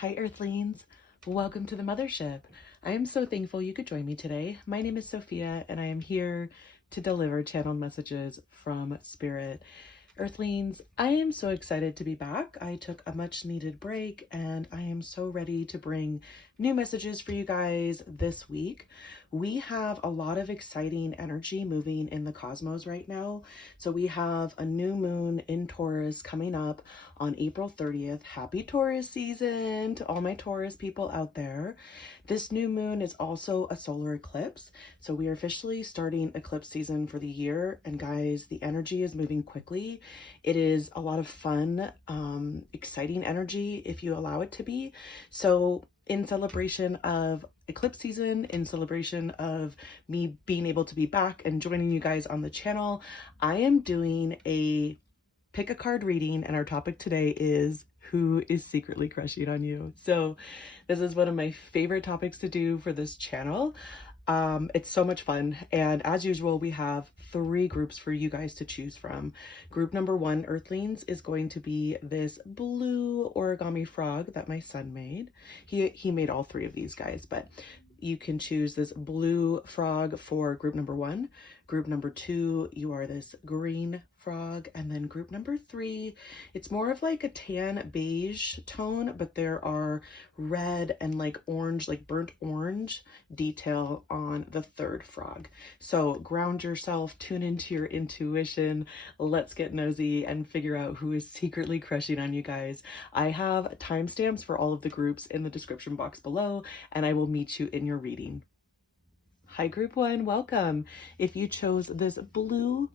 Hi, Earthlings. Welcome to the MotherShip. I am so thankful you could join me today. My name is Sophia, and I am here to deliver channeled messages from Spirit. Earthlings, I am so excited to be back. I took a much needed break and I am so ready to bring new messages for you guys this week. We have a lot of exciting energy moving in the cosmos right now. So we have a new moon in Taurus coming up on April 30th. Happy Taurus season to all my Taurus people out there. This new moon is also a solar eclipse. So we are officially starting eclipse season for the year. And guys, the energy is moving quickly. It is a lot of fun, exciting energy if you allow it to be. So in celebration of eclipse season, in celebration of me being able to be back and joining you guys on the channel, I am doing a pick a card reading, and our topic today is who is secretly crushing on you. So this is one of my favorite topics to do for this channel. It's so much fun, and as usual we have 3 groups for you guys to choose from. Group number 1, Earthlings, is going to be this blue origami frog that my son made. He made all 3 of these guys, but you can choose this blue frog for group number 1. Group number 2, you are this green frog. And then group number 3, it's more of like a tan beige tone, but there are red and like orange, like burnt orange detail on the 3rd frog. So ground yourself, tune into your intuition. Let's get nosy and figure out who is secretly crushing on you guys. I have timestamps for all of the groups in the description box below, and I will meet you in your reading. Hi, group 1, welcome. If you chose this blue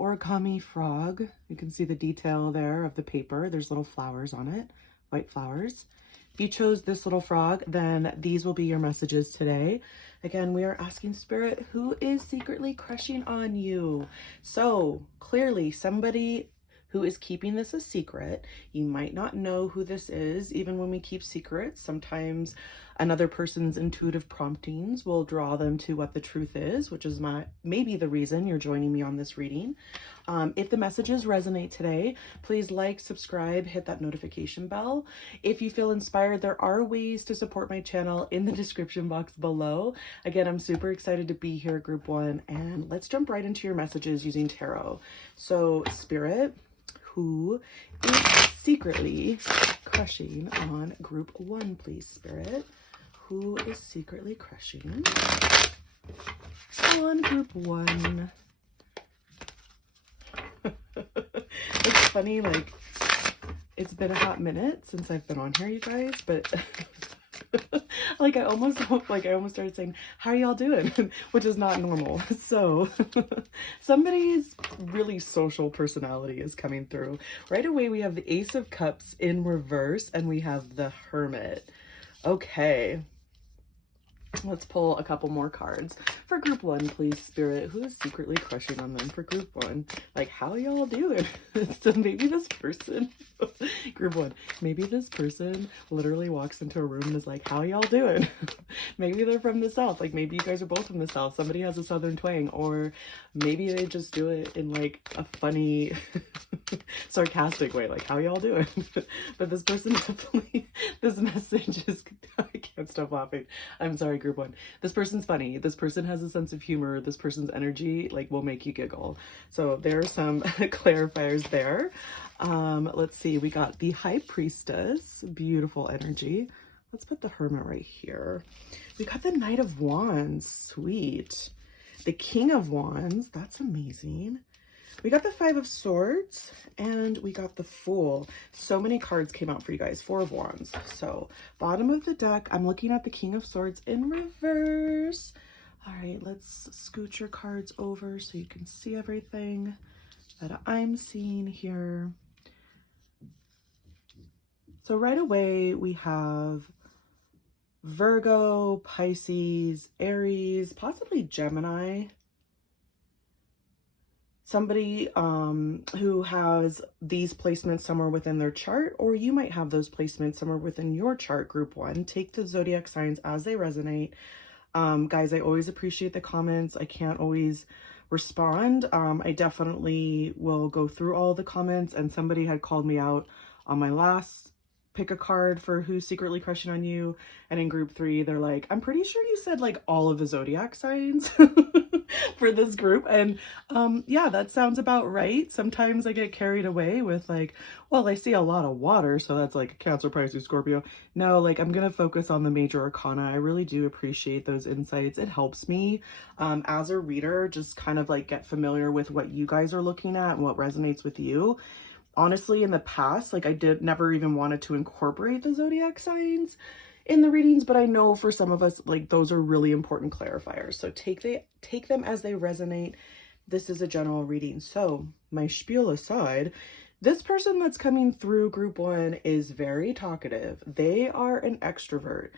origami frog, you can see the detail there of the paper. There's little flowers on it, white flowers. If you chose this little frog, then these will be your messages today. Again, we are asking Spirit, who is secretly crushing on you? So clearly somebody who is keeping this a secret. You might not know who this is. Even when we keep secrets, sometimes another person's intuitive promptings will draw them to what the truth is, which is maybe the reason you're joining me on this reading. If the messages resonate today, please like, subscribe, hit that notification bell. If you feel inspired, there are ways to support my channel in the description box below. Again, I'm super excited to be here, group 1, and let's jump right into your messages using tarot. So Spirit, who is secretly crushing on group 1, please, Spirit? Who is secretly crushing on group 1? It's funny, like, it's been a hot minute since I've been on here, you guys, but like I almost started saying, how are y'all doing? Which is not normal. So somebody's really social personality is coming through. Right away, we have the Ace of Cups in reverse, and we have the Hermit. Okay. Let's pull a couple more cards for group 1, please, Spirit. Who is secretly crushing on them for group 1? Like, how y'all doing? So maybe this person, group 1, maybe this person literally walks into a room and is like, how y'all doing? Maybe they're from the South. Like, maybe you guys are both from the South. Somebody has a Southern twang, or maybe they just do it in like a funny, sarcastic way. Like, how y'all doing? But this person definitely, this message is, I can't stop laughing. I'm sorry, group 1. This person's funny. This person has a sense of humor. This person's energy like will make you giggle. So there are some clarifiers there. Let's see. We got the High Priestess, beautiful energy. Let's put the Hermit right here. We got the Knight of Wands, sweet. The King of Wands, that's amazing. We got the 5 of Swords, and we got the Fool. So many cards came out for you guys. 4 of Wands. So, bottom of the deck, I'm looking at the King of Swords in reverse. All right, let's scoot your cards over so you can see everything that I'm seeing here. So right away, we have Virgo, Pisces, Aries, possibly Gemini. Somebody who has these placements somewhere within their chart, or you might have those placements somewhere within your chart, group 1. Take the zodiac signs as they resonate. Guys, I always appreciate the comments. I can't always respond. I definitely will go through all the comments, and somebody had called me out on my last pick a card for who's secretly crushing on you. And in group 3, they're like, I'm pretty sure you said like all of the zodiac signs for this group. And yeah, that sounds about right. Sometimes I get carried away with like, well, I see a lot of water, so that's like Cancer, Pisces, Scorpio. No, like I'm going to focus on the major arcana. I really do appreciate those insights. It helps me as a reader just kind of like get familiar with what you guys are looking at and what resonates with you. Honestly, in the past, like I did never even wanted to incorporate the zodiac signs in the readings, but I know for some of us, like those are really important clarifiers. So take them as they resonate. This is a general reading. So my spiel aside, this person that's coming through group 1 is very talkative. They are an extrovert.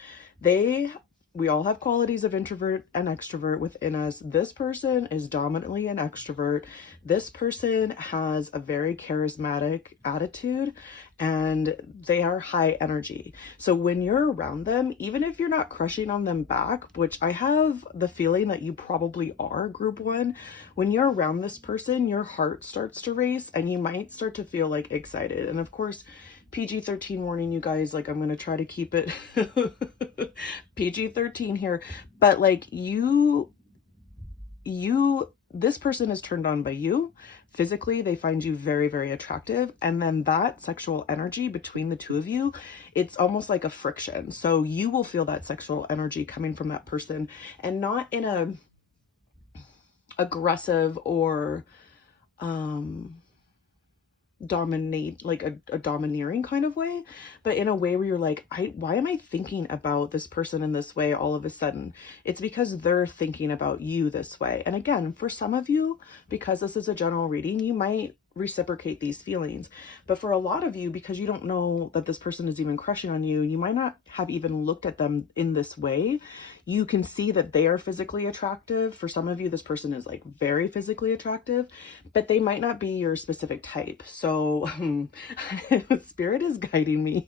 We all have qualities of introvert and extrovert within us. This person is dominantly an extrovert. This person has a very charismatic attitude and they are high energy. So when you're around them, even if you're not crushing on them back, which I have the feeling that you probably are group 1, when you're around this person, your heart starts to race and you might start to feel like excited. And of course, PG-13 warning, you guys, like I'm going to try to keep it PG-13 here, but like this person is turned on by you. Physically, they find you very, very attractive. And then that sexual energy between the two of you, it's almost like a friction. So you will feel that sexual energy coming from that person, and not in a aggressive or dominate, like a domineering kind of way, but in a way where you're like, why am I thinking about this person in this way all of a sudden? It's because they're thinking about you this way. And again, for some of you, because this is a general reading, you might reciprocate these feelings. But for a lot of you, because you don't know that this person is even crushing on you, you might not have even looked at them in this way. You can see that they are physically attractive. For some of you, this person is like very physically attractive, but they might not be your specific type. So Spirit is guiding me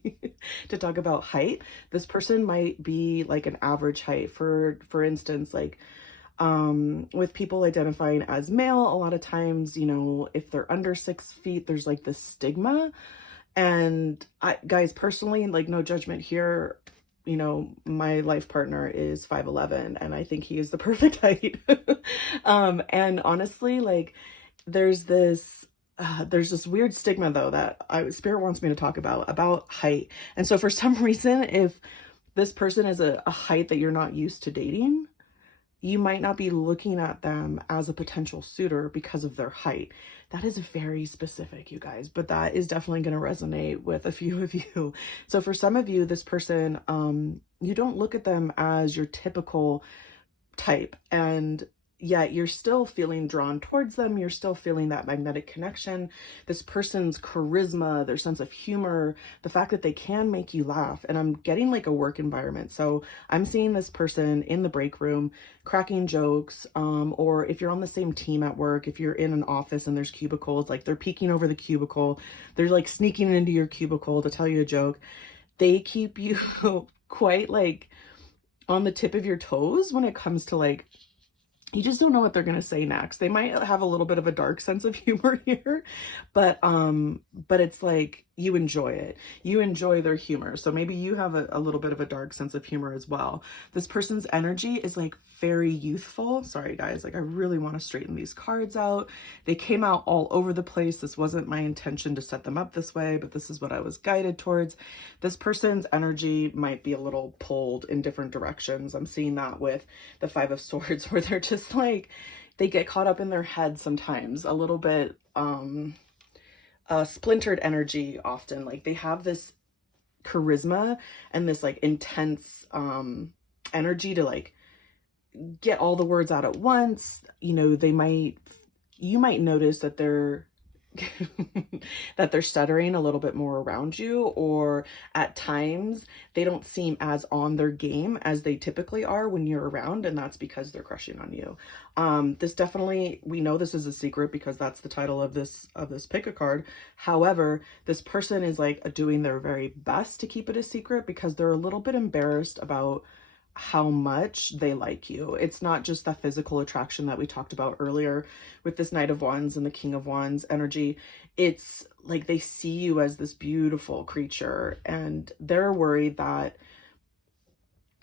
to talk about height. This person might be like an average height. For instance, like with people identifying as male, a lot of times, you know, if they're under 6 feet, there's like this stigma. And guys, personally, like no judgment here, you know, my life partner is 5'11", and I think he is the perfect height. And honestly, like there's this weird stigma though that Spirit wants me to talk about height. And so for some reason, if this person is a height that you're not used to dating, you might not be looking at them as a potential suitor because of their height. That is very specific, you guys, but that is definitely going to resonate with a few of you. So for some of you, this person, you don't look at them as your typical type, and yet you're still feeling drawn towards them. You're still feeling that magnetic connection. This person's charisma, their sense of humor, the fact that they can make you laugh. And I'm getting like a work environment. So I'm seeing this person in the break room cracking jokes, or if you're on the same team at work, if you're in an office and there's cubicles, like they're peeking over the cubicle, they're like sneaking into your cubicle to tell you a joke. They keep you quite like on the tip of your toes when it comes to like, you just don't know what they're going to say next. They might have a little bit of a dark sense of humor here, but it's like you enjoy it. You enjoy their humor. So maybe you have a little bit of a dark sense of humor as well. This person's energy is like very youthful. Sorry guys, like I really want to straighten these cards out. They came out all over the place. This wasn't my intention to set them up this way, but this is what I was guided towards. This person's energy might be a little pulled in different directions. I'm seeing that with the 5 of Swords, where they're just like, they get caught up in their head sometimes, a little bit splintered energy often. Like they have this charisma and this like intense energy to like get all the words out at once. You know, you might notice that they're that they're stuttering a little bit more around you, or at times they don't seem as on their game as they typically are when you're around, and that's because they're crushing on you. This definitely, we know this is a secret because that's the title of this pick a card. However, this person is like doing their very best to keep it a secret because they're a little bit embarrassed about how much they like you. It's not just the physical attraction that we talked about earlier with this Knight of Wands and the King of Wands energy. It's like they see you as this beautiful creature, and they're worried that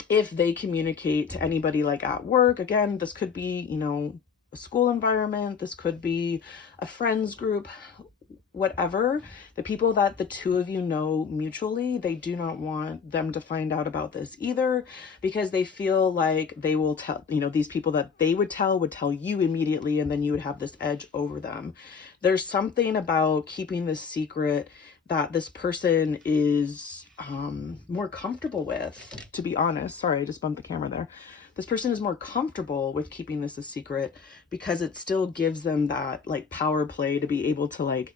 if they communicate to anybody like at work, again, this could be, you know, a school environment, this could be a friends group, whatever, the people that the two of you know mutually, they do not want them to find out about this either, because they feel like they will tell, you know, these people that they would tell you immediately, and then you would have this edge over them. There's something about keeping this secret that this person is more comfortable with, to be honest. Sorry, I just bumped the camera there. This person is more comfortable with keeping this a secret because it still gives them that like power play to be able to like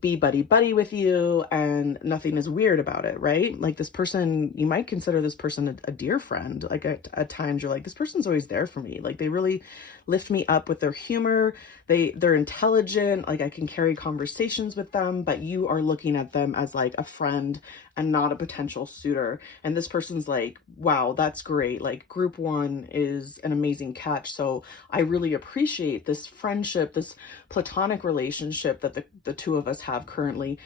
be buddy with you, and nothing is weird about it, right? Like this person, you might consider this person a dear friend. Like at times you're like, this person's always there for me. Like they really lift me up with their humor. They're intelligent. Like I can carry conversations with them, but you are looking at them as like a friend and not a potential suitor. And this person's like, wow, that's great. Like group one is an amazing catch. So I really appreciate this friendship, this platonic relationship that the two of us have currently,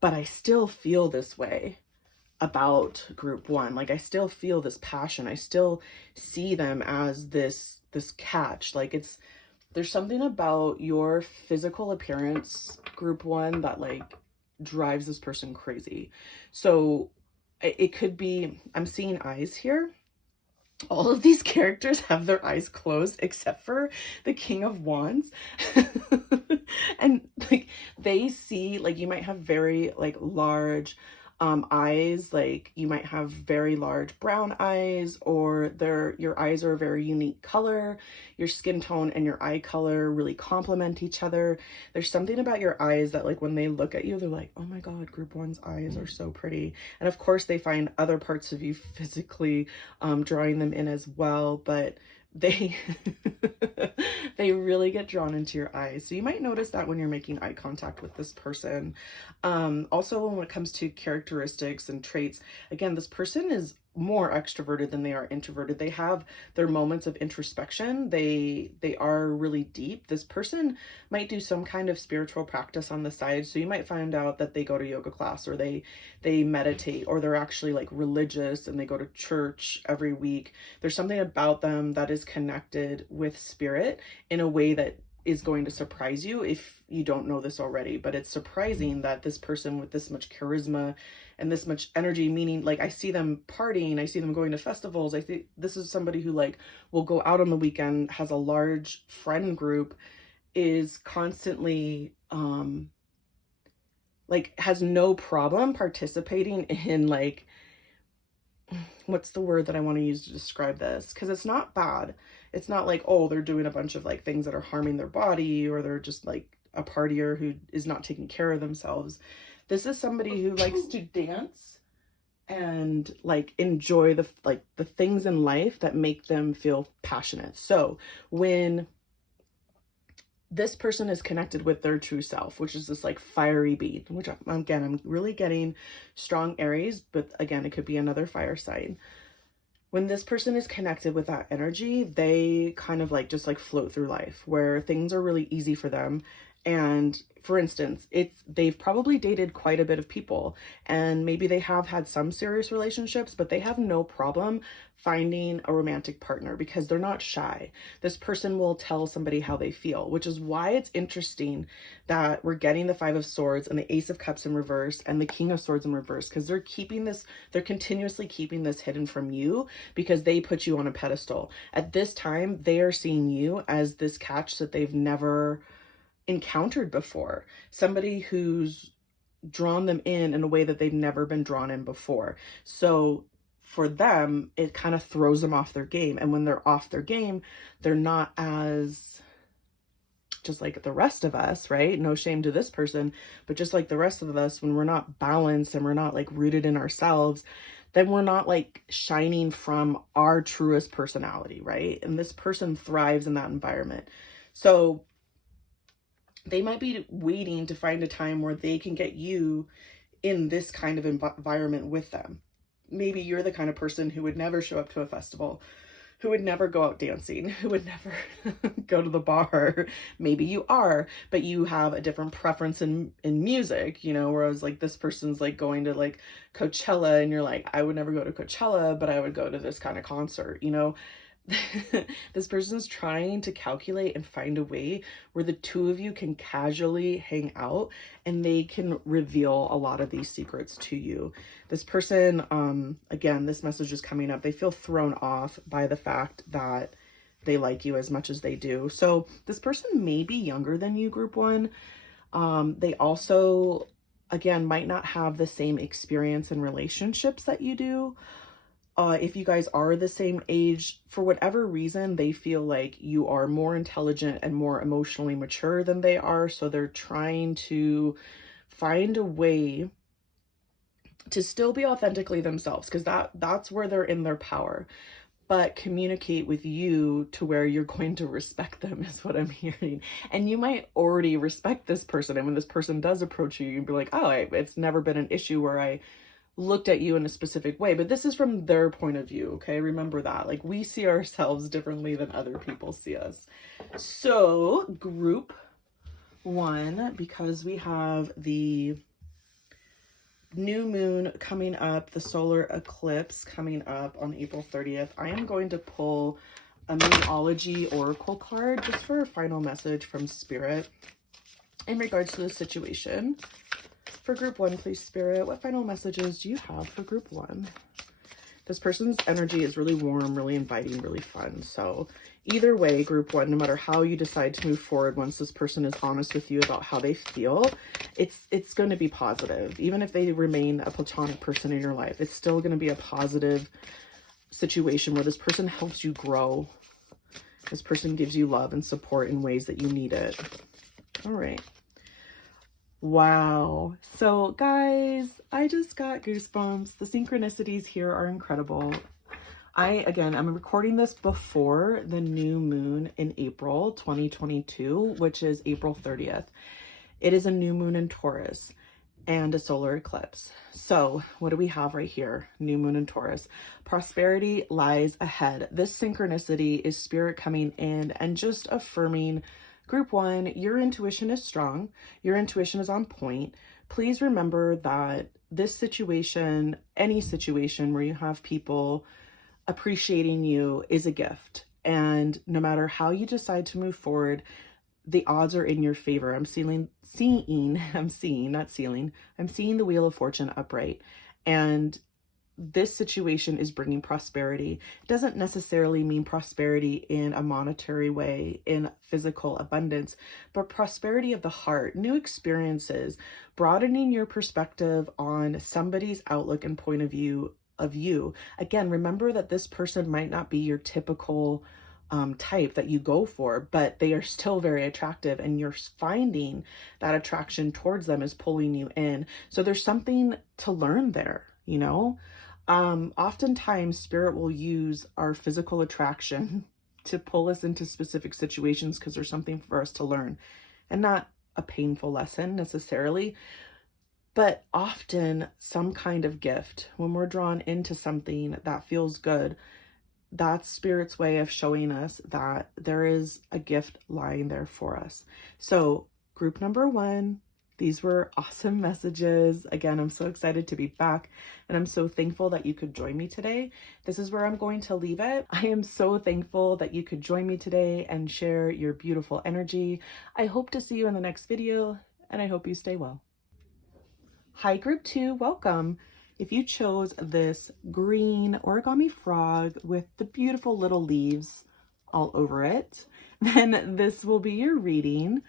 but I still feel this way about group one. Like I still feel this passion. I still see them as this catch. Like there's something about your physical appearance, group one, that like drives this person crazy. So it could be, I'm seeing eyes here. All of these characters have their eyes closed except for the King of Wands. And like they see, like you might have very like large eyes, like you might have very large brown eyes, or your eyes are a very unique color. Your skin tone and your eye color really complement each other. There's something about your eyes that like when they look at you, they're like, oh my God, group one's eyes are so pretty. And of course they find other parts of you physically drawing them in as well, but they they really get drawn into your eyes. So you might notice that when you're making eye contact with this person. Also, when it comes to characteristics and traits, again, this person is more extroverted than they are introverted. They have their moments of introspection. They are really deep. This person might do some kind of spiritual practice on the side. So you might find out that they go to yoga class, or they meditate, or they're actually like religious and they go to church every week. There's something about them that is connected with spirit in a way that is going to surprise you if you don't know this already. But it's surprising that this person with this much charisma and this much energy, meaning like I see them partying, I see them going to festivals, I think this is somebody who like will go out on the weekend, has a large friend group, is constantly like has no problem participating in like, what's the word that I want to use to describe this? Because it's not bad. It's not like, oh, they're doing a bunch of like things that are harming their body, or they're just like a partier who is not taking care of themselves. This is somebody who likes to dance and like enjoy the things in life that make them feel passionate. So when this person is connected with their true self, which is this like fiery bead, which again, I'm really getting strong Aries, but again, it could be another fire sign. When this person is connected with that energy, they kind of like just like float through life, where things are really easy for them. And for instance, they've probably dated quite a bit of people, and maybe they have had some serious relationships, but they have no problem finding a romantic partner because they're not shy. This person will tell somebody how they feel, which is why it's interesting that we're getting the Five of Swords and the Ace of Cups in reverse and the King of Swords in reverse, because they're continuously keeping this hidden from you because they put you on a pedestal. At this time, they are seeing you as this catch that they've never encountered before, somebody who's drawn them in a way that they've never been drawn in before. So for them, it kind of throws them off their game. And when they're off their game, they're not as just like the rest of us, right? No shame to this person, but just like the rest of us, when we're not balanced and we're not like rooted in ourselves, then we're not like shining from our truest personality, right? And this person thrives in that environment. So they might be waiting to find a time where they can get you in this kind of environment with them. maybe you're the kind of person who would never show up to a festival, who would never go out dancing, who would never go to the bar. Maybe you are, but you have a different preference in music, you know, whereas like this person's like going to like Coachella and you're like, I would never go to Coachella, but I would go to this kind of concert, you know. This person's trying to calculate and find a way where the two of you can casually hang out and they can reveal a lot of these secrets to you. This person, again, this message is coming up. They feel thrown off by the fact that they like you as much as they do. So this person may be younger than you, group one. They also, again, might not have the same experience in relationships that you do. If you guys are the same age, for whatever reason, they feel like you are more intelligent and more emotionally mature than they are. So they're trying to find a way to still be authentically themselves, because that's where they're in their power. But communicate with you to where you're going to respect them is what I'm hearing. And you might already respect this person. And when this person does approach you, you'd be like, oh, it's never been an issue where I looked at you in a specific way, but this is from their point of view. Okay. Remember that, like, we see ourselves differently than other people see us. So group one, because we have the new moon coming up, the solar eclipse coming up on April 30th, I am going to pull a Moonology oracle card just for a final message from Spirit in regards to the situation. For group one, please, Spirit, what final messages do you have for group one? This person's energy is really warm, really inviting, really fun. So either way, group one, no matter how you decide to move forward, once this person is honest with you about how they feel, it's going to be positive. Even if they remain a platonic person in your life, it's still going to be a positive situation where this person helps you grow. This person gives you love and support in ways that you need it. All right. Wow. So guys, I just got goosebumps. The synchronicities here are incredible. I'm recording this before the new moon in April 2022, which is April 30th. It is a new moon in Taurus and a solar eclipse. So what do we have right here? New moon in Taurus. Prosperity lies ahead. This synchronicity is Spirit coming in and just affirming, group one, your intuition is strong. Your intuition is on point. Please remember that this situation, any situation where you have people appreciating you, is a gift. And no matter how you decide to move forward, the odds are in your favor. I'm seeing the Wheel of Fortune upright. And this situation is bringing prosperity. It doesn't necessarily mean prosperity in a monetary way, in physical abundance, but prosperity of the heart, new experiences, broadening your perspective on somebody's outlook and point of view of you. Again, remember that this person might not be your typical type that you go for, but they are still very attractive, and you're finding that attraction towards them is pulling you in. So there's something to learn there, you know? Oftentimes Spirit will use our physical attraction to pull us into specific situations because there's something for us to learn, and not a painful lesson necessarily, but often some kind of gift. When we're drawn into something that feels good, that's Spirit's way of showing us that there is a gift lying there for us. So group number one, these were awesome messages. Again, I'm so excited to be back, and I'm so thankful that you could join me today. This is where I'm going to leave it. I am so thankful that you could join me today and share your beautiful energy. I hope to see you in the next video, and I hope you stay well. Hi, group two, welcome. If you chose this green origami frog with the beautiful little leaves all over it, then this will be your reading.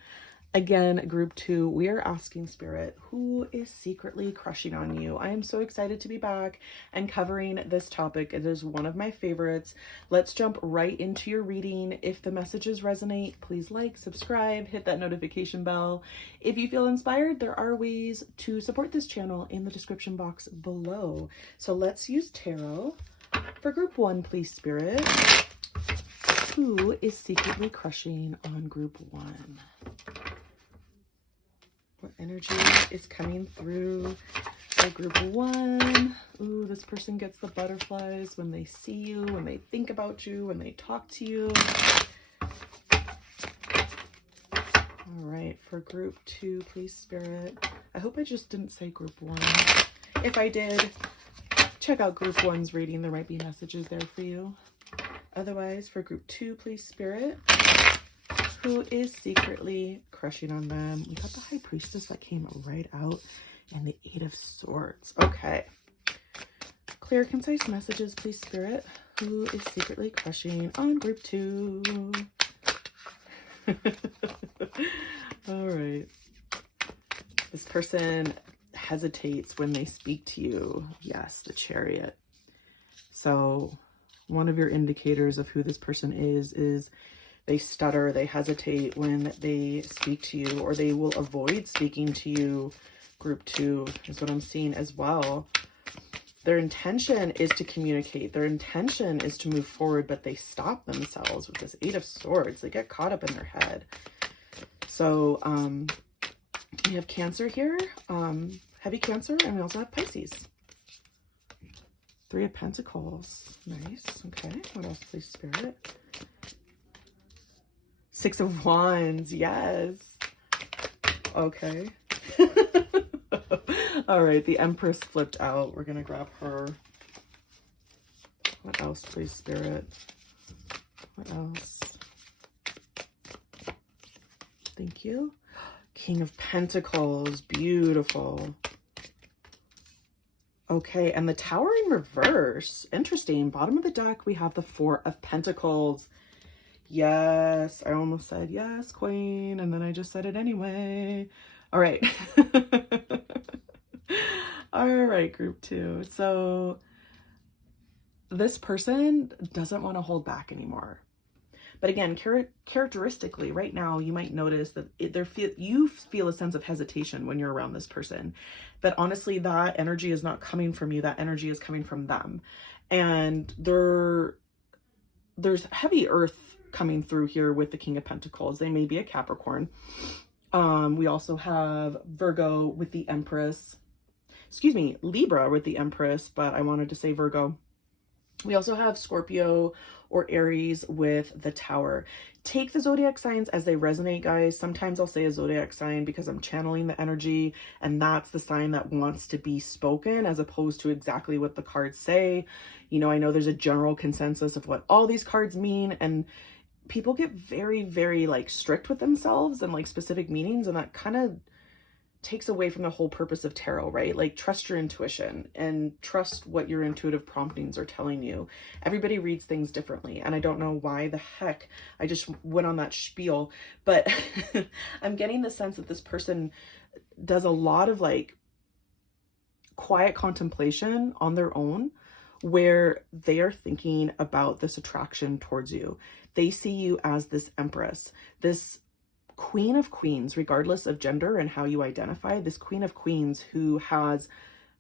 Again, group two, we are asking Spirit, who is secretly crushing on you? I am so excited to be back and covering this topic. It is one of my favorites. Let's jump right into your reading. If the messages resonate, please like, subscribe, hit that notification bell. If you feel inspired, there are ways to support this channel in the description box below. So let's use tarot. For group one, please, Spirit, who is secretly crushing on group one? What energy is coming through For group 1, ooh, this person gets the butterflies when they see you, when they think about you, when they talk to you. All right, for group 2, please, Spirit. I hope I just didn't say group 1. If I did, check out group 1's reading. There might be messages there for you. Otherwise, for group 2, please, Spirit. Who is secretly crushing on them? We got the High Priestess that came right out, and the 8 of Swords. Okay. Clear, concise messages, please, Spirit. Who is secretly crushing on group 2? All right. This person hesitates when they speak to you. Yes, the Chariot. So one of your indicators of who this person is they stutter, they hesitate when they speak to you, or they will avoid speaking to you. Group 2 is what I'm seeing as well. Their intention is to communicate. Their intention is to move forward, but they stop themselves with this 8 of Swords. They get caught up in their head. So we have Cancer here, heavy Cancer, and we also have Pisces. 3 of Pentacles. Nice. Okay. What else, please, Spirit? 6 of Wands. Yes. Okay. All right. The Empress flipped out. We're going to grab her. What else, please, Spirit? What else? Thank you. King of Pentacles. Beautiful. Okay, and the Tower in reverse. Interesting. Bottom of the deck, we have the 4 of Pentacles. Yes, I almost said yes, Queen, and then I just said it anyway. All right. All right, group 2. So this person doesn't want to hold back anymore. But again, characteristically, right now, you might notice that you feel a sense of hesitation when you're around this person. But honestly, that energy is not coming from you. That energy is coming from them. And there's heavy earth coming through here with the King of Pentacles. They may be a Capricorn. We also have Virgo with the Empress. Excuse me, Libra with the Empress, but I wanted to say Virgo. We also have Scorpio or Aries with the Tower. Take the zodiac signs as they resonate, guys. Sometimes I'll say a zodiac sign because I'm channeling the energy, and that's the sign that wants to be spoken as opposed to exactly what the cards say. You know, I know there's a general consensus of what all these cards mean, and people get very, very like strict with themselves and like specific meanings, and that kind of takes away from the whole purpose of tarot, right? Like, trust your intuition and trust what your intuitive promptings are telling you. Everybody reads things differently, and I don't know why the heck I just went on that spiel, but I'm getting the sense that this person does a lot of like quiet contemplation on their own, where they are thinking about this attraction towards you. They see you as this Empress, this Queen of Queens, regardless of gender and how you identify, this Queen of Queens who has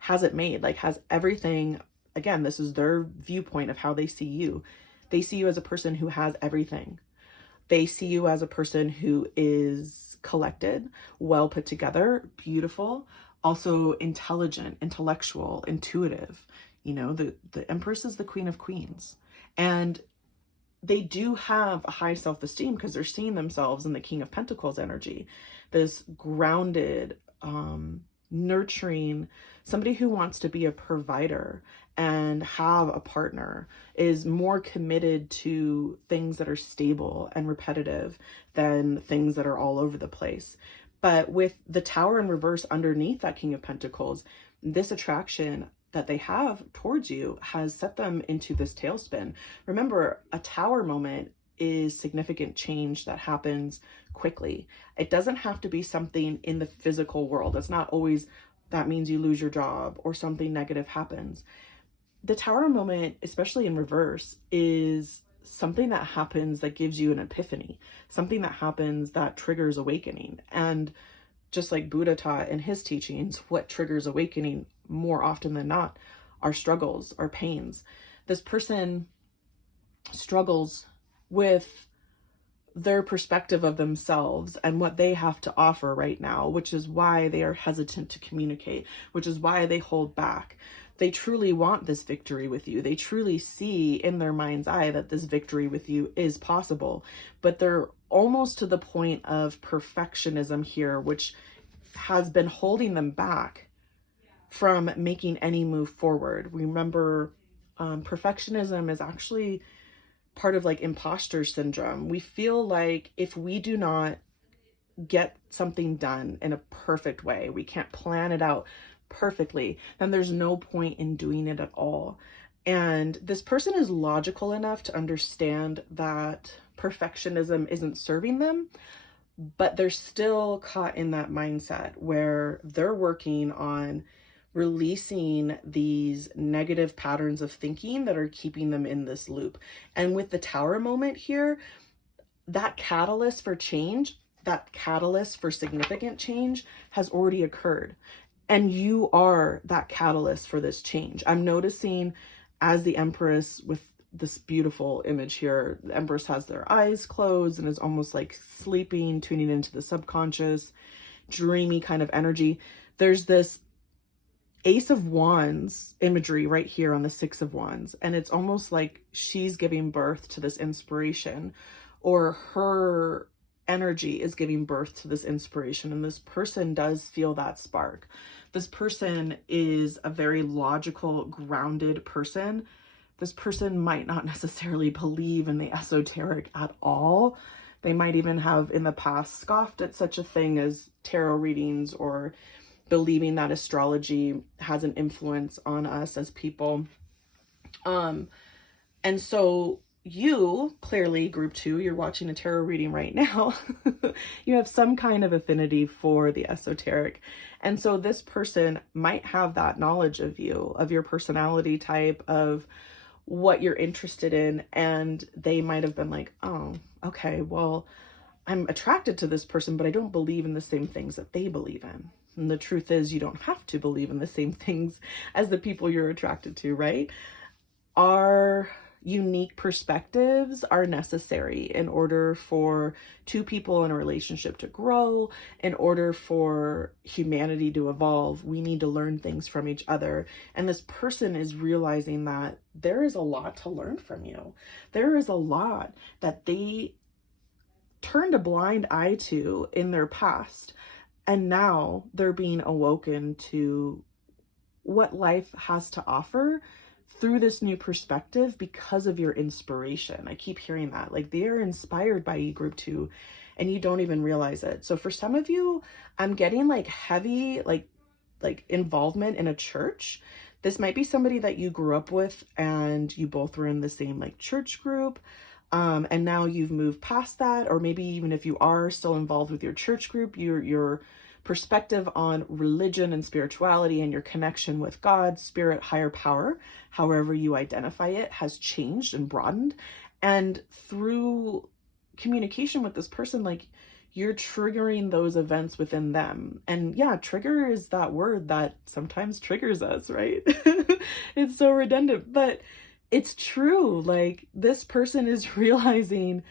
it made, like has everything. Again, this is their viewpoint of how they see you. They see you as a person who has everything. They see you as a person who is collected, well put together, beautiful, also intelligent, intellectual, intuitive. You know, the Empress is the Queen of Queens. And they do have a high self-esteem because they're seeing themselves in the King of Pentacles energy, this grounded, nurturing, somebody who wants to be a provider and have a partner, is more committed to things that are stable and repetitive than things that are all over the place. But with the Tower in reverse underneath that King of Pentacles, this attraction that they have towards you has set them into this tailspin. Remember, a Tower moment is significant change that happens quickly. It doesn't have to be something in the physical world. It's not always that means you lose your job or something negative happens. The Tower moment, especially in reverse, is something that happens that gives you an epiphany, something that happens that triggers awakening. And just like Buddha taught in his teachings, what triggers awakening more often than not are struggles, are pains. This person struggles with their perspective of themselves and what they have to offer right now, which is why they are hesitant to communicate, which is why they hold back. They truly want this victory with you. They truly see in their mind's eye that this victory with you is possible, but they're almost to the point of perfectionism here, which has been holding them back from making any move forward. Remember, perfectionism is actually part of like imposter syndrome. We feel like if we do not get something done in a perfect way, we can't plan it out perfectly, then there's no point in doing it at all. And this person is logical enough to understand that perfectionism isn't serving them, but they're still caught in that mindset where they're working on releasing these negative patterns of thinking that are keeping them in this loop. And with the tower moment here, that catalyst for change, that catalyst for significant change has already occurred. And you are that catalyst for this change. I'm noticing as the Empress, with this beautiful image here, the Empress has their eyes closed and is almost like sleeping, tuning into the subconscious, dreamy kind of energy. There's this Ace of Wands imagery right here on the Six of Wands. And it's almost like she's giving birth to this inspiration, or her energy is giving birth to this inspiration. And this person does feel that spark. This person is a very logical, grounded person. This person might not necessarily believe in the esoteric at all. They might even have in the past scoffed at such a thing as tarot readings, or believing that astrology has an influence on us as people. And so you clearly, group 2, you're watching a tarot reading right now. You have some kind of affinity for the esoteric. And so this person might have that knowledge of you, of your personality type, of what you're interested in. And they might have been like, oh, okay, well, I'm attracted to this person, but I don't believe in the same things that they believe in. And the truth is, you don't have to believe in the same things as the people you're attracted to, right? Our unique perspectives are necessary in order for two people in a relationship to grow. In order for humanity to evolve, we need to learn things from each other. And this person is realizing that there is a lot to learn from you. There is a lot that they turned a blind eye to in their past. And now they're being awoken to what life has to offer through this new perspective because of your inspiration. I keep hearing that. Like, they are inspired by you, group 2, and you don't even realize it. So for some of you, I'm getting like heavy, like involvement in a church. This might be somebody that you grew up with and you both were in the same like church group. And now you've moved past that, or maybe even if you are still involved with your church group, your perspective on religion and spirituality and your connection with God, spirit, higher power, however you identify it, has changed and broadened. And through communication with this person, like, you're triggering those events within them. And yeah, trigger is that word that sometimes triggers us, right? It's so redundant, but it's true. Like, this person is realizing,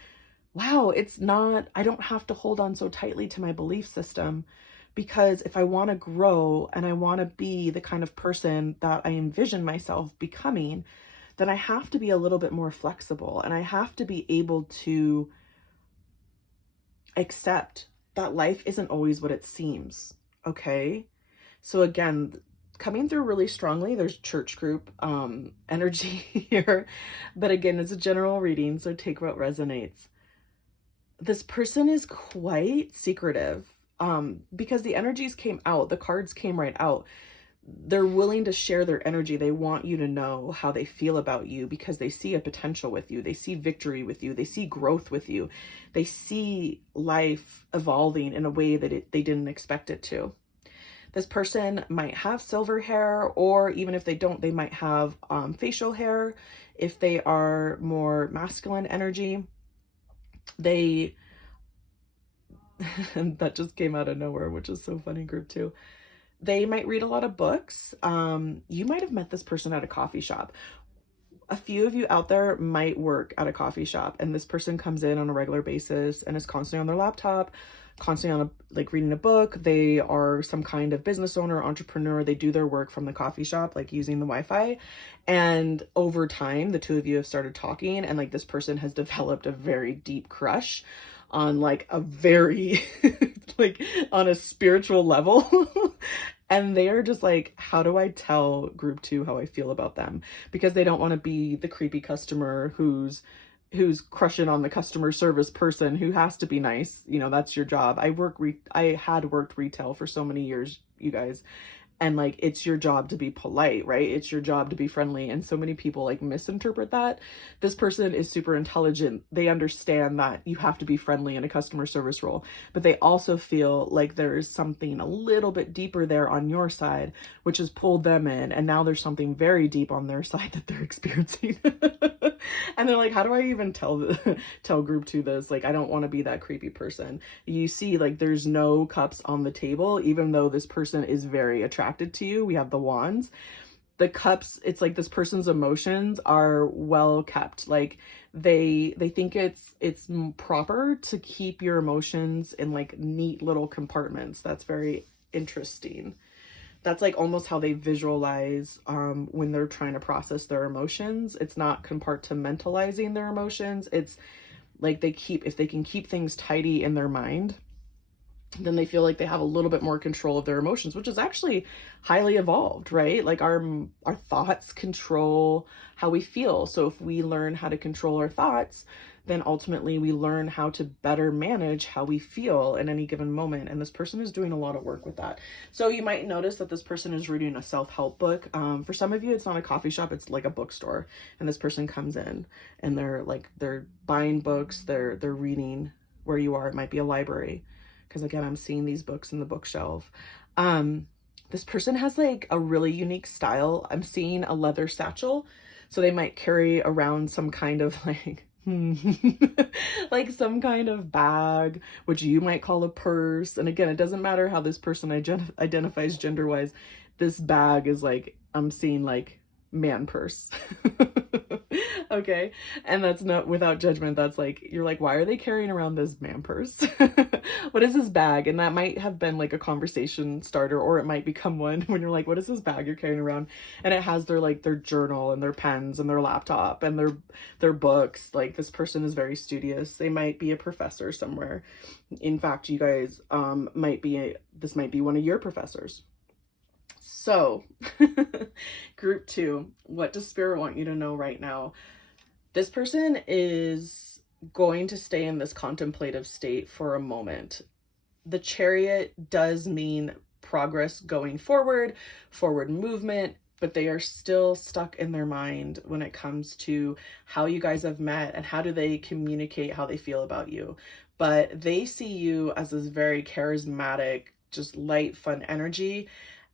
wow, I don't have to hold on so tightly to my belief system, because if I want to grow and I want to be the kind of person that I envision myself becoming, then I have to be a little bit more flexible, and I have to be able to accept that life isn't always what it seems. Okay. So again, coming through really strongly, there's church group energy here, but again, it's a general reading, so take what resonates. This person is quite secretive, because the energies came out, the cards came right out. They're willing to share their energy. They want you to know how they feel about you because they see a potential with you. They see victory with you. They see growth with you. They see life evolving in a way that they didn't expect it to. This person might have silver hair, or even if they don't, they might have facial hair. If they are more masculine energy, they that just came out of nowhere, which is so funny, group 2. They might read a lot of books. You might have met this person at a coffee shop. a few of you out there might work at a coffee shop, and this person comes in on a regular basis and is constantly on their laptop, constantly on like reading a book. They are some kind of business owner, entrepreneur. They do their work from the coffee shop, like using the Wi-Fi. And over time, the two of you have started talking, and like this person has developed a very deep crush on like a very like on a spiritual level. And they are just like, how do I tell group two how I feel about them? Because they don't want to be the creepy customer who's crushing on the customer service person who has to be nice. You know, that's your job. I had worked retail for so many years, you guys. And like, it's your job to be polite, right? It's your job to be friendly. And so many people like misinterpret that. This person is super intelligent. They understand that you have to be friendly in a customer service role, but they also feel like there's something a little bit deeper there on your side, which has pulled them in. And now there's something very deep on their side that they're experiencing. And they're like, how do I even tell group two this? Like, I don't want to be that creepy person. You see, like, there's no cups on the table, even though this person is very attracted to you. We have the wands. The cups, it's like this person's emotions are well kept. Like they think it's proper to keep your emotions in like neat little compartments. That's very interesting. That's like almost how they visualize when they're trying to process their emotions. It's not compartmentalizing their emotions. It's like if they can keep things tidy in their mind, then they feel like they have a little bit more control of their emotions, which is actually highly evolved, right? Like our thoughts control how we feel. So if we learn how to control our thoughts, then ultimately we learn how to better manage how we feel in any given moment. And this person is doing a lot of work with that. So you might notice that this person is reading a self-help book. For some of you, it's not a coffee shop, it's like a bookstore. And this person comes in and they're buying books, they're reading. Where you are, it might be a library. Because again, I'm seeing these books in the bookshelf. This person has like a really unique style. I'm seeing a leather satchel. So they might carry around some kind of like, like some kind of bag, which you might call a purse. And again, it doesn't matter how this person identifies gender-wise. This bag is like, I'm seeing like man purse. Okay. And that's not without judgment. That's like, you're like, why are they carrying around this man purse? What is this bag? And that might have been like a conversation starter, or it might become one when you're like, what is this bag you're carrying around? And it has their journal and their pens and their laptop and their books. Like this person is very studious. They might be a professor somewhere. In fact, you guys this might be one of your professors. So, group two, what does Spirit want you to know right now? This person is going to stay in this contemplative state for a moment. The Chariot does mean progress going forward movement, but they are still stuck in their mind when it comes to how you guys have met and how do they communicate how they feel about you. But they see you as this very charismatic, just light, fun energy.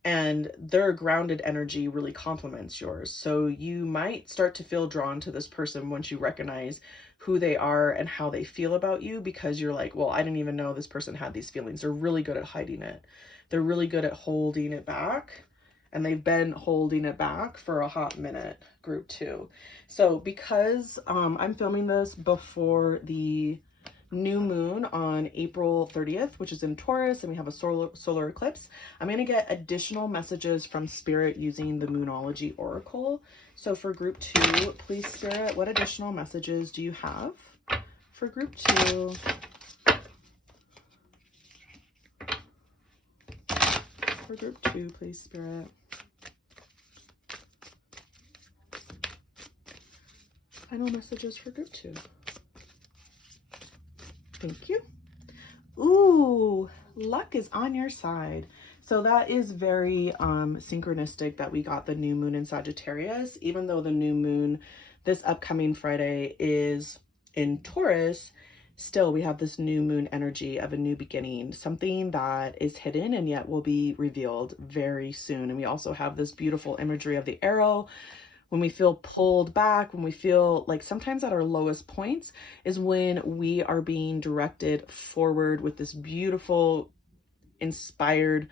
And their grounded energy really complements yours. So you might start to feel drawn to this person once you recognize who they are and how they feel about you, because you're like, well, I didn't even know this person had these feelings. They're really good at hiding it. They're really good at holding it back. And they've been holding it back for a hot minute, group two. So because I'm filming this before the new moon on April 30th, which is in Taurus, and we have a solar eclipse, I'm going to get additional messages from Spirit using the Moonology Oracle. So for group two, please, Spirit, what additional messages do you have for group two? For group two, please, Spirit. Final messages for group two. Thank you. Ooh, luck is on your side. So that is very synchronistic that we got the new moon in Sagittarius, even though the new moon this upcoming Friday is in Taurus. Still, we have this new moon energy of a new beginning, something that is hidden and yet will be revealed very soon. And we also have this beautiful imagery of the arrow. When we feel pulled back, when we feel like sometimes at our lowest points is when we are being directed forward with this beautiful, inspired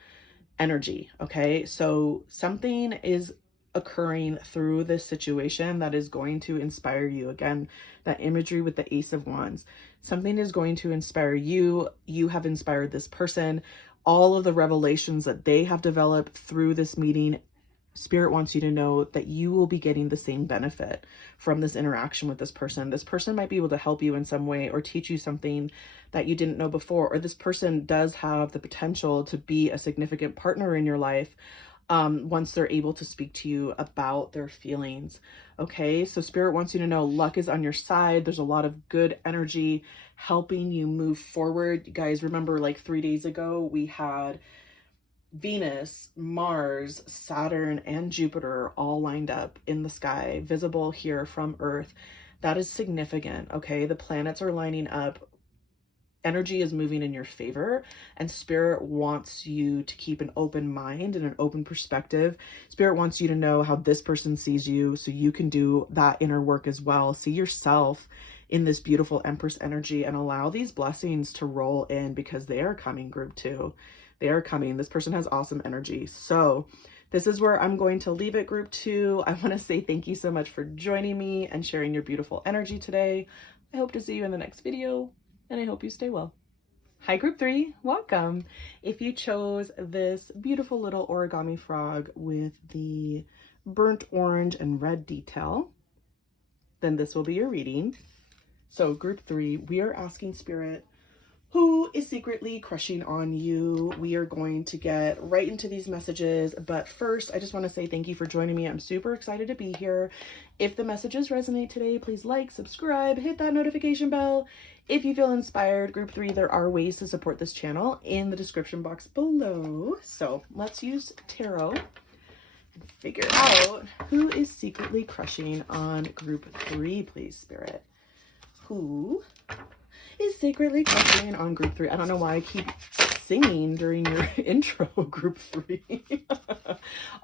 energy. Okay. So something is occurring through this situation that is going to inspire you. Again, that imagery with the Ace of Wands. Something is going to inspire you. You have inspired this person. All of the revelations that they have developed through this meeting, Spirit wants you to know that you will be getting the same benefit from this interaction with this person. This person might be able to help you in some way or teach you something that you didn't know before, or this person does have the potential to be a significant partner in your life once they're able to speak to you about their feelings. Okay, so Spirit wants you to know luck is on your side. There's a lot of good energy helping you move forward. You guys remember, like 3 days ago, we had Venus, Mars, Saturn, and Jupiter all lined up in the sky, visible here from Earth. That is significant, okay? The planets are lining up. Energy is moving in your favor, and Spirit wants you to keep an open mind and an open perspective. Spirit wants you to know how this person sees you so you can do that inner work as well. See yourself in this beautiful Empress energy and allow these blessings to roll in, because they are coming, group 2. They are coming. This person has awesome energy. So this is where I'm going to leave it, group 2. I want to say thank you so much for joining me and sharing your beautiful energy today. I hope to see you in the next video, and I hope you stay well. Hi, group 3, welcome. If you chose this beautiful little origami frog with the burnt orange and red detail, then this will be your reading. So group 3, we are asking Spirit, who is secretly crushing on you? We are going to get right into these messages, but first I just want to say thank you for joining me. I'm super excited to be here. If the messages resonate today, please like, subscribe, hit that notification bell. If you feel inspired, group 3, there are ways to support this channel in the description box below. So let's use tarot and figure out who is secretly crushing on group 3, please, Spirit. Who is secretly crushing on group 3? I don't know why I keep singing during your intro, group 3.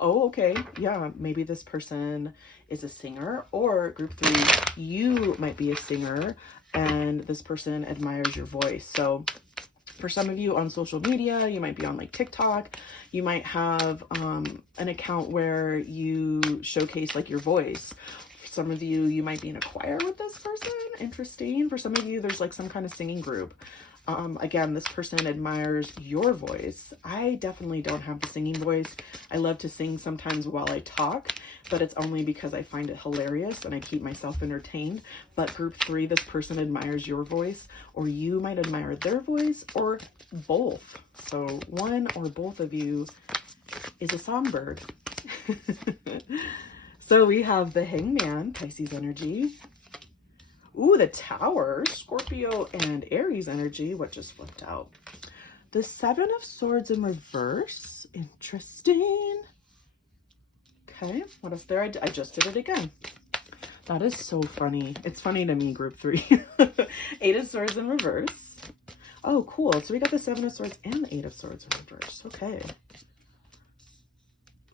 Oh, okay. Yeah, maybe this person is a singer, or group 3, you might be a singer and this person admires your voice. So for some of you on social media, you might be on like TikTok, you might have an account where you showcase like your voice. Some of you, you might be in a choir with this person. Interesting. For some of you, there's like some kind of singing group. Again, this person admires your voice. I definitely don't have the singing voice. I love to sing sometimes while I talk, but it's only because I find it hilarious and I keep myself entertained. But group 3, this person admires your voice, or you might admire their voice, or both. So one or both of you is a songbird. So we have the Hangman, Pisces energy. Ooh, the Tower, Scorpio and Aries energy. What just flipped out? The 7 of Swords in reverse. Interesting. Okay, what else there? I just did it again. That is so funny. It's funny to me, group 3. 8 of Swords in reverse. Oh, cool. So we got the 7 of Swords and the 8 of Swords in reverse. Okay.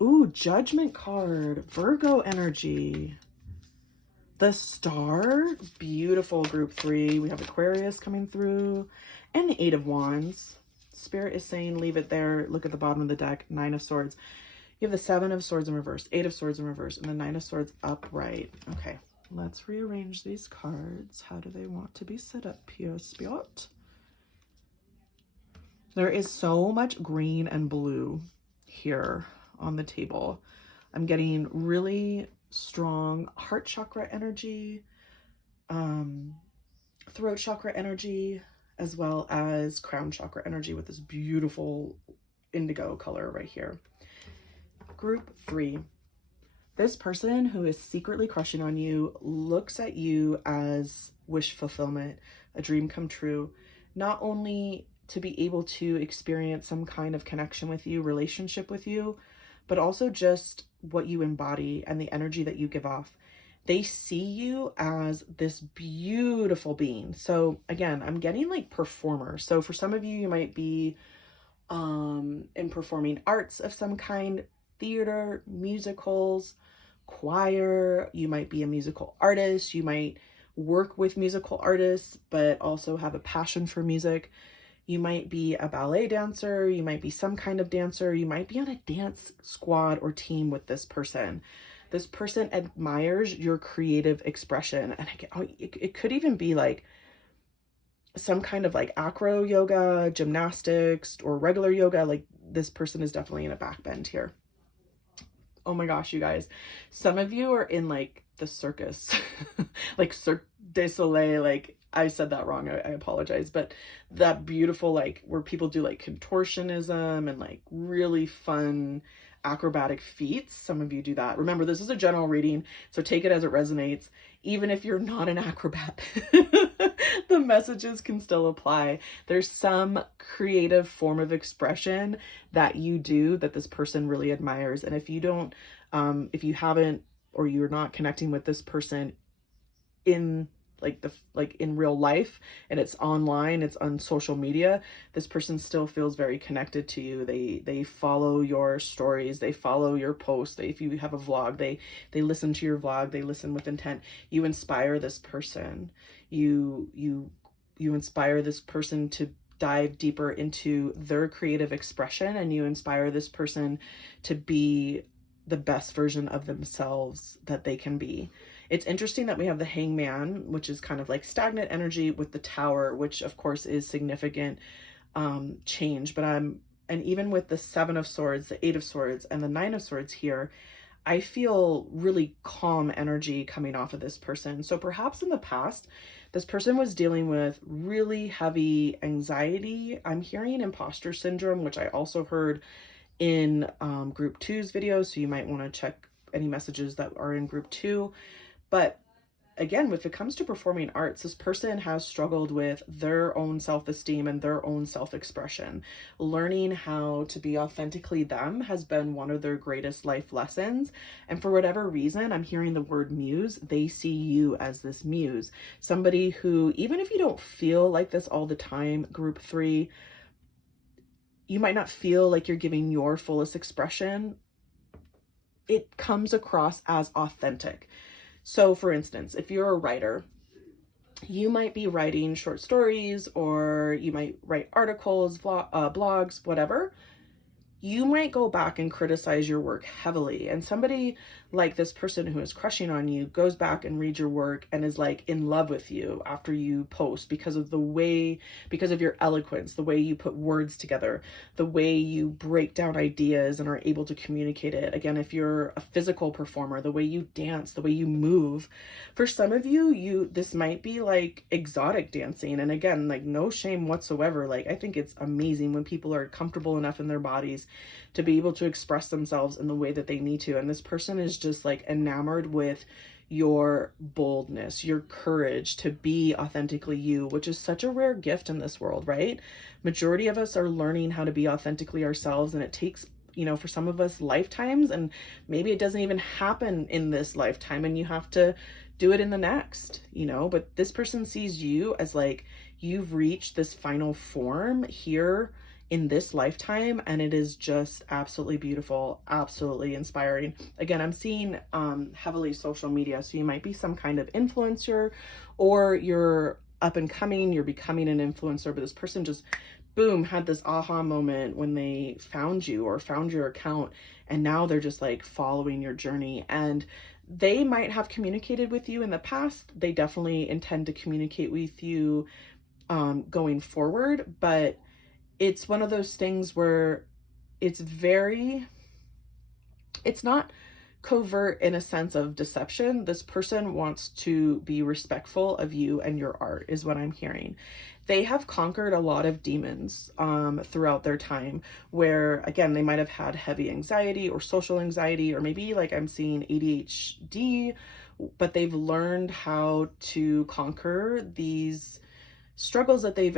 Ooh, Judgment card, Virgo energy. The Star, beautiful, group 3. We have Aquarius coming through, and the 8 of Wands. Spirit is saying leave it there. Look at the bottom of the deck, 9 of Swords. You have the 7 of Swords in reverse, 8 of Swords in reverse, and the 9 of Swords upright. Okay, let's rearrange these cards. How do they want to be set up here, Spirit? There is so much green and blue here on the table. I'm getting really strong heart chakra energy, throat chakra energy, as well as crown chakra energy with this beautiful indigo color right here. Group 3. This person who is secretly crushing on you looks at you as wish fulfillment, a dream come true, not only to be able to experience some kind of connection with you, relationship with you, but also just what you embody and the energy that you give off. They see you as this beautiful being. So again, I'm getting like performer. So for some of you, you might be in performing arts of some kind, theater, musicals, choir. You might be a musical artist. You might work with musical artists, but also have a passion for music. You might be a ballet dancer, you might be some kind of dancer, you might be on a dance squad or team with this person. This person admires your creative expression. And it could even be like some kind of like acro yoga, gymnastics, or regular yoga. Like this person is definitely in a backbend here. Oh my gosh, you guys. Some of you are in like the circus, like Cirque du Soleil. Like I said that wrong. I apologize. But that beautiful, like where people do like contortionism and like really fun acrobatic feats. Some of you do that. Remember, this is a general reading, so take it as it resonates. Even if you're not an acrobat, the messages can still apply. There's some creative form of expression that you do that this person really admires. And if you don't, if you haven't, or you're not connecting with this person in like in real life, and it's online, it's on social media, this person still feels very connected to you. They follow your stories, they follow your posts. If you have a vlog, they listen to your vlog, they listen with intent. You inspire this person. You inspire this person to dive deeper into their creative expression, and you inspire this person to be the best version of themselves that they can be. It's interesting that we have the Hangman, which is kind of like stagnant energy, with the Tower, which of course is significant change. But and even with the Seven of Swords, the Eight of Swords, and the Nine of Swords here, I feel really calm energy coming off of this person. So perhaps in the past, this person was dealing with really heavy anxiety. I'm hearing imposter syndrome, which I also heard in group 2's video. So you might want to check any messages that are in group 2. But again, if it comes to performing arts, this person has struggled with their own self-esteem and their own self-expression. Learning how to be authentically them has been one of their greatest life lessons. And for whatever reason, I'm hearing the word muse. They see you as this muse. Somebody who, even if you don't feel like this all the time, group 3, you might not feel like you're giving your fullest expression. It comes across as authentic. So for instance, if you're a writer, you might be writing short stories, or you might write articles, blogs, whatever. You might go back and criticize your work heavily. And somebody like this person who is crushing on you goes back and reads your work and is like in love with you after you post, because of your eloquence, the way you put words together, the way you break down ideas and are able to communicate it. Again, if you're a physical performer, the way you dance, the way you move. For some of you, this might be like exotic dancing. And again, like no shame whatsoever. Like I think it's amazing when people are comfortable enough in their bodies to be able to express themselves in the way that they need to. And this person is just like enamored with your boldness, your courage to be authentically you, which is such a rare gift in this world, right? Majority of us are learning how to be authentically ourselves, and it takes, for some of us, lifetimes, and maybe it doesn't even happen in this lifetime and you have to do it in the next, but this person sees you as like, you've reached this final form here in this lifetime, and it is just absolutely beautiful, absolutely inspiring. Again, I'm seeing heavily social media, so you might be some kind of influencer, or you're up and coming, you're becoming an influencer, but this person just, boom, had this aha moment when they found you or found your account, and now they're just like following your journey. And they might have communicated with you in the past. They definitely intend to communicate with you going forward, but it's one of those things where it's not covert in a sense of deception. This person wants to be respectful of you and your art, is what I'm hearing. They have conquered a lot of demons throughout their time, where again, they might have had heavy anxiety or social anxiety, or maybe like I'm seeing ADHD, but they've learned how to conquer these struggles that they've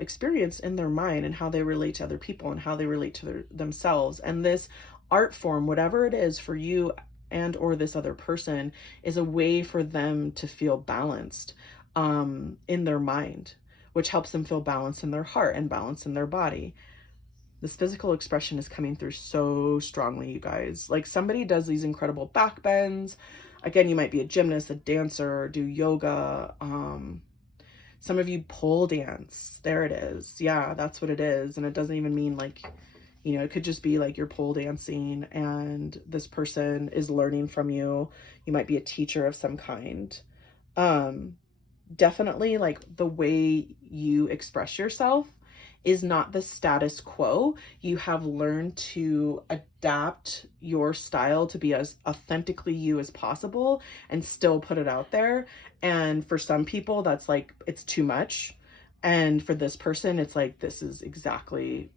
experienced in their mind, and how they relate to other people and how they relate to themselves. And this art form, whatever it is for you and or this other person, is a way for them to feel balanced in their mind, which helps them feel balanced in their heart and balance in their body. This physical expression is coming through so strongly, you guys. Like somebody does these incredible back bends. Again, you might be a gymnast, a dancer, do yoga, Some of you pole dance. There it is. Yeah, that's what it is. And it doesn't even mean like, you know, it could just be like you're pole dancing and this person is learning from you. You might be a teacher of some kind. Definitely like the way you express yourself is not the status quo. You have learned to adapt your style to be as authentically you as possible and still put it out there. And for some people, that's like, it's too much. And for this person, it's like, this is exactly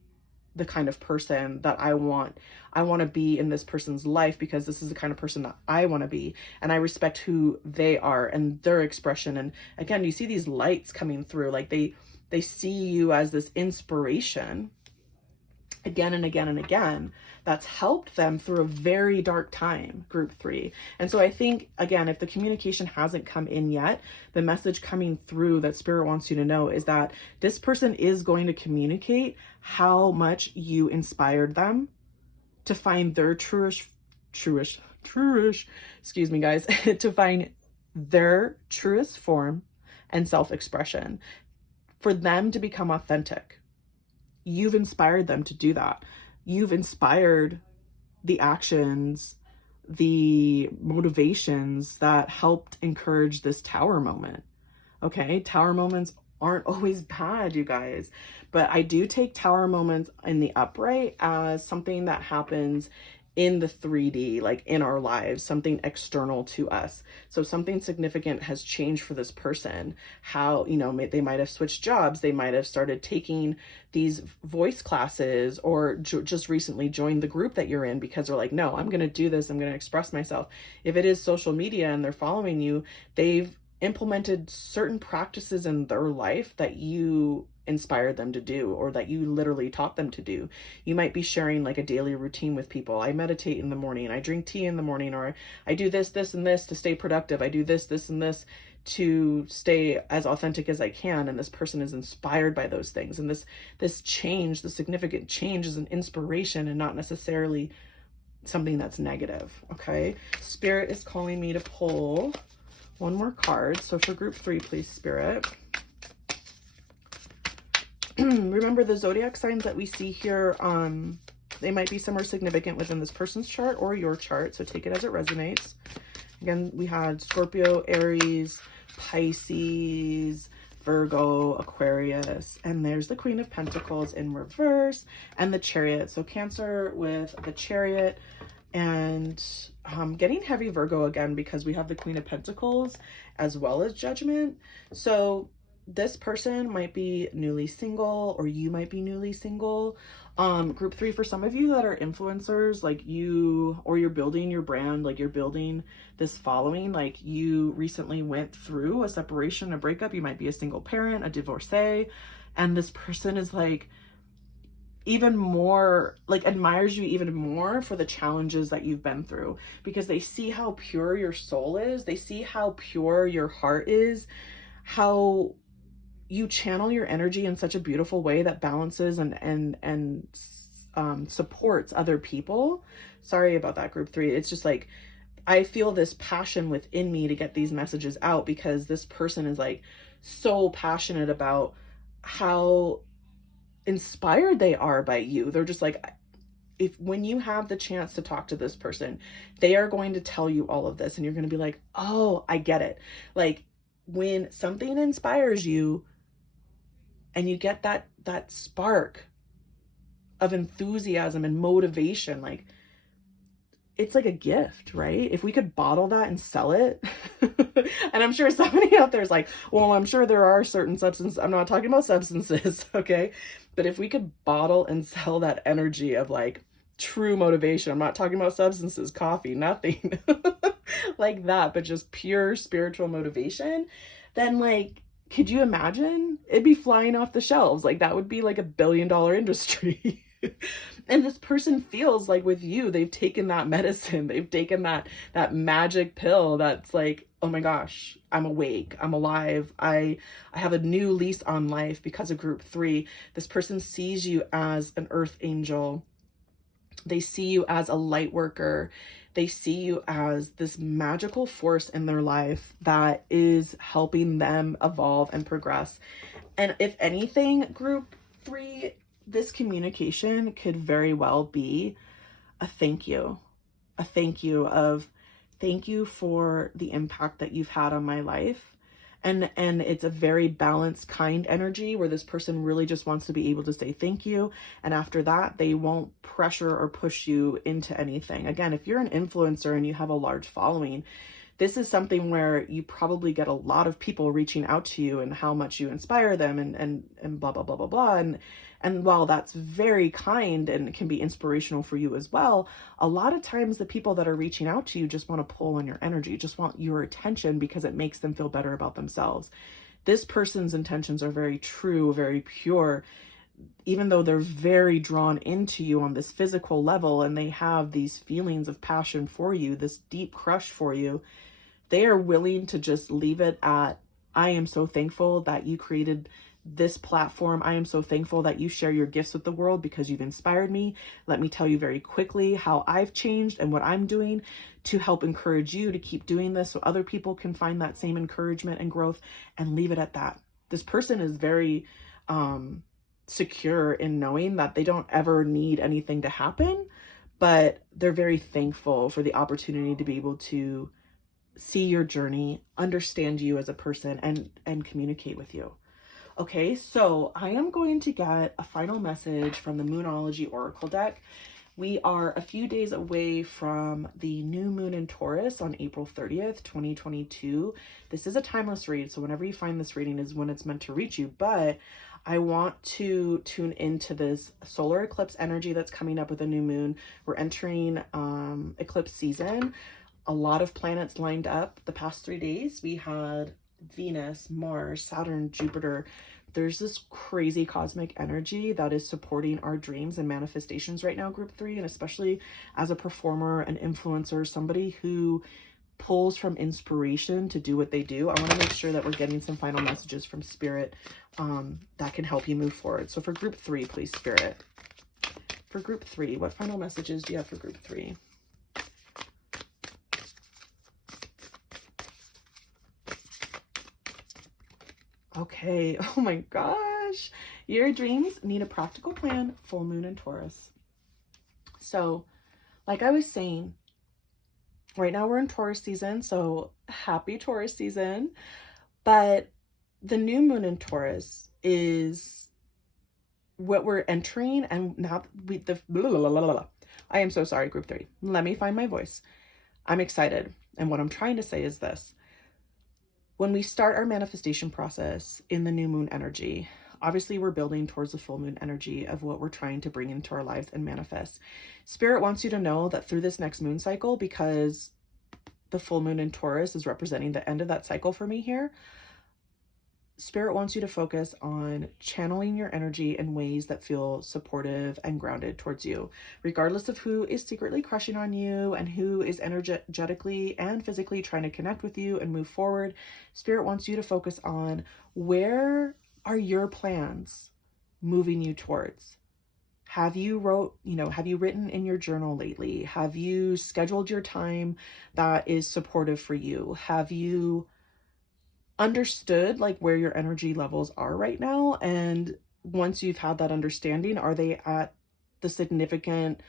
the kind of person that I want. I want to be in this person's life because this is the kind of person that I want to be. And I respect who they are and their expression. And again, you see these lights coming through, like they see you as this inspiration again and again and again that's helped them through a very dark time, group 3. And so I think, again, if the communication hasn't come in yet, the message coming through that Spirit wants you to know is that this person is going to communicate how much you inspired them to find their truish, excuse me, guys, to find their truest form and self-expression, for them to become authentic. You've inspired them to do that. You've inspired the actions, the motivations that helped encourage this tower moment. Okay, tower moments aren't always bad, you guys, but I do take tower moments in the upright as something that happens in the 3D, like in our lives, something external to us. So something significant has changed for this person. How, you know, they might have switched jobs. They might have started taking these voice classes, or just recently joined the group that you're in because they're like, no, I'm going to do this. I'm going to express myself. If it is social media and they're following you, they've implemented certain practices in their life that you inspired them to do, or that you literally taught them to do. You might be sharing like a daily routine with people. I meditate in the morning, I drink tea in the morning, or I do this, this, and this to stay productive. I do this, this, and this to stay as authentic as I can. And this person is inspired by those things. And this change, the significant change, is an inspiration and not necessarily something that's negative. Okay. Spirit is calling me to pull one more card. So for group 3, please, Spirit. Remember the zodiac signs that we see here, they might be somewhere significant within this person's chart or your chart, so take it as it resonates. Again, we had Scorpio, Aries, Pisces, Virgo, Aquarius, and there's the Queen of Pentacles in reverse and the Chariot. So Cancer with the Chariot, and getting heavy Virgo again because we have the Queen of Pentacles as well as Judgment. So this person might be newly single, or you might be newly single. Group 3, for some of you that are influencers, like you, or you're building your brand, like you're building this following, like you recently went through a separation, a breakup. You might be a single parent, a divorcee, and this person is like even more, like admires you even more for the challenges that you've been through, because they see how pure your soul is. They see how pure your heart is, how you channel your energy in such a beautiful way that balances and supports other people. Sorry about that, group 3. It's just like, I feel this passion within me to get these messages out because this person is like so passionate about how inspired they are by you. They're just like, when you have the chance to talk to this person, they are going to tell you all of this and you're going to be like, oh, I get it. Like when something inspires you, and you get that spark of enthusiasm and motivation, like it's like a gift, right? If we could bottle that and sell it, and I'm sure somebody out there is like, well, I'm sure there are certain substances. I'm not talking about substances, okay? But if we could bottle and sell that energy of like true motivation, I'm not talking about substances, coffee, nothing like that, but just pure spiritual motivation, then like, could you imagine? It'd be flying off the shelves. Like that would be like $1 billion industry. And this person feels like with you, they've taken that medicine. They've taken that magic pill that's like, oh my gosh, I'm awake. I'm alive. I have a new lease on life because of group 3. This person sees you as an earth angel. They see you as a light worker. They see you as this magical force in their life that is helping them evolve and progress. And if anything, group 3, this communication could very well be a thank you. A thank you of thank you for the impact that you've had on my life. And it's a very balanced, kind energy where this person really just wants to be able to say thank you. And after that, they won't pressure or push you into anything. Again, if you're an influencer and you have a large following, this is something where you probably get a lot of people reaching out to you and how much you inspire them and blah, blah, blah, blah, blah. And while that's very kind and can be inspirational for you as well, a lot of times the people that are reaching out to you just want to pull on your energy, just want your attention because it makes them feel better about themselves. This person's intentions are very true, very pure, even though they're very drawn into you on this physical level and they have these feelings of passion for you, this deep crush for you. They are willing to just leave it at, I am so thankful that you created this platform. I am so thankful that you share your gifts with the world because you've inspired me. Let me tell you very quickly how I've changed and what I'm doing to help encourage you to keep doing this so other people can find that same encouragement and growth, and leave it at that. This person is very secure in knowing that they don't ever need anything to happen, but they're very thankful for the opportunity to be able to see your journey, understand you as a person, and communicate with you. Okay, so I am going to get a final message from the Moonology Oracle deck. We are a few days away from the new moon in Taurus on April 30th, 2022. This is a timeless read, so whenever you find this reading is when it's meant to reach you, but I want to tune into this solar eclipse energy that's coming up with a new moon. We're entering eclipse season. A lot of planets lined up the past 3 days. We had Venus, Mars, Saturn, Jupiter. There's this crazy cosmic energy that is supporting our dreams and manifestations right now, group 3, and especially as a performer, an influencer, somebody who pulls from inspiration to do what they do. I want to make sure that we're getting some final messages from Spirit that can help you move forward. So for group 3, please, Spirit. For group 3, what final messages do you have for group 3? Okay, oh my gosh. Your dreams need a practical plan, full moon in Taurus. So, like I was saying, right now we're in Taurus season, so happy Taurus season. But the new moon in Taurus is what we're entering, and now I am so sorry, group 3. Let me find my voice. I'm excited. And what I'm trying to say is this. When we start our manifestation process in the new moon energy, obviously we're building towards the full moon energy of what we're trying to bring into our lives and manifest. Spirit wants you to know that through this next moon cycle, because the full moon in Taurus is representing the end of that cycle for me here, Spirit wants you to focus on channeling your energy in ways that feel supportive and grounded towards you, regardless of who is secretly crushing on you and who is energetically and physically trying to connect with you and move forward. Spirit wants you to focus on where are your plans moving you towards. Have you written in your journal lately? Have you scheduled your time that is supportive for you? Have you understood like where your energy levels are right now? And once you've had that understanding, are they at the significant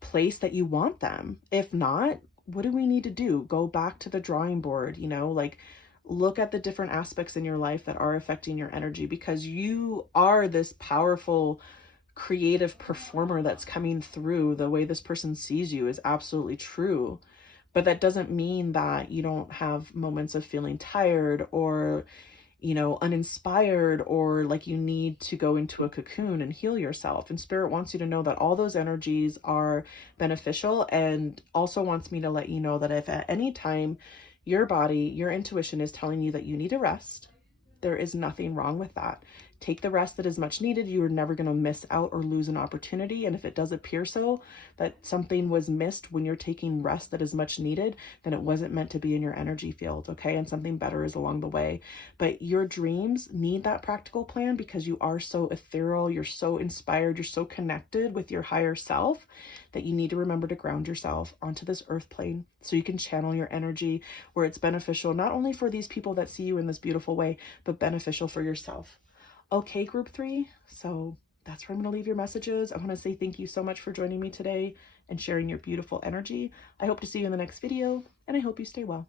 place that you want them? If not, what do we need to do? Go back to the drawing board, like look at the different aspects in your life that are affecting your energy, because you are this powerful creative performer that's coming through. The way this person sees you is absolutely true. But that doesn't mean that you don't have moments of feeling tired or, uninspired, or like you need to go into a cocoon and heal yourself. And Spirit wants you to know that all those energies are beneficial, and also wants me to let you know that if at any time your body, your intuition is telling you that you need a rest, there is nothing wrong with that. Take the rest that is much needed. You are never going to miss out or lose an opportunity. And if it does appear so, that something was missed when you're taking rest that is much needed, then it wasn't meant to be in your energy field, okay? And something better is along the way. But your dreams need that practical plan because you are so ethereal, you're so inspired, you're so connected with your higher self that you need to remember to ground yourself onto this earth plane so you can channel your energy where it's beneficial, not only for these people that see you in this beautiful way, but beneficial for yourself. Okay, group 3, so that's where I'm going to leave your messages. I want to say thank you so much for joining me today and sharing your beautiful energy. I hope to see you in the next video, and I hope you stay well.